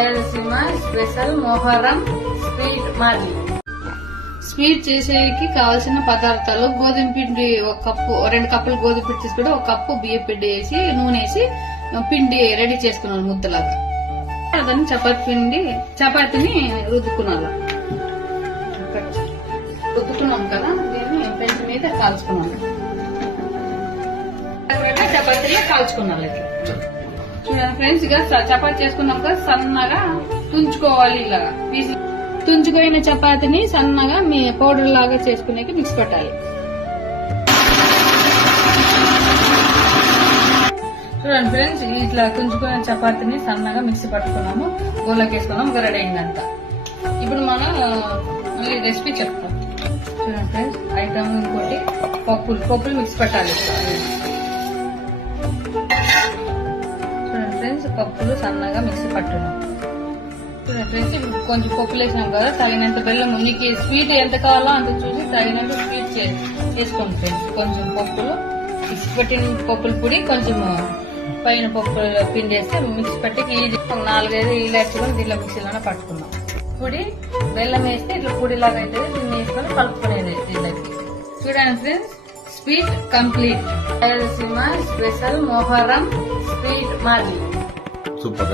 Rayalaseema special Muharram sweet మాది. Sweet చేసేకి కావాల్సిన పదార్థాలు: గోధుమ పిండి 1 కప్పు, 2 కప్పులు గోధుమ పిండి తీసుకుంటే 1 కప్పు బియ్య పిండి వేసి నూనె వేసి పిండి రెడీ చేసుకున్నాను ముద్దలాగా. దాన్ని చపాతీని రుద్దుకున్నాను. రుద్దుకున్నాం కదా, దీన్ని పెంచి మీద కాల్చుకున్నాను. చపాతీలో కాల్చుకున్నాను. ఇట్లా చూడండి ఫ్రెండ్స్, ఇక చపాతీ చేసుకున్నాం కదా, సన్నగా తుంచుకోవాలి. ఇలాగా తుంచుకోయిన చపాతీని సన్నగా పౌడర్ లాగా చేసుకునేకి మిక్స్ పెట్టాలి. చూడండి ఫ్రెండ్స్, ఇట్లా తుంచుకున్న చపాతీని సన్నగా మిక్సీ పట్టుకున్నాము, గోళ్ళకి వేసుకున్నాము, రెడీ అయిందంట. ఇప్పుడు మనం మళ్ళీ రెసిపీ చెప్తాం. చూడండి ఫ్రెండ్స్, ఐటమ్ ఇంకోటి పప్పులు మిక్స్ పెట్టాలి. చూడండి ఫ్రెండ్స్, పప్పులు సన్నగా మిక్సీ పట్టున్నాం. చూడండి ఫ్రెండ్స్, కొంచెం పప్పులు వేసినాం కదా, తగినంత బెల్లం, మీకు స్వీట్ ఎంత కావాలో అంత చూసి తగినంత స్వీట్ చేసుకోండి ఫ్రెండ్స్. కొంచెం పప్పులు మిక్సీ పెట్టిన పప్పుల పొడి, కొంచెం పైన పప్పులు పిండి వేస్తే మిక్సీ పెట్టి 4-5 ఇలాచుకొని దీంట్లో మిక్సీలోనే పట్టుకున్నాం. పొడి బెల్లం వేస్తే ఇట్లా పొడిలాగా అయితే దీన్ని వేసుకొని కలుపుకునేది దీనికి. చూడండి friends, sweet complete. Rayalaseema special Muharram sweet మాది. సూపర్.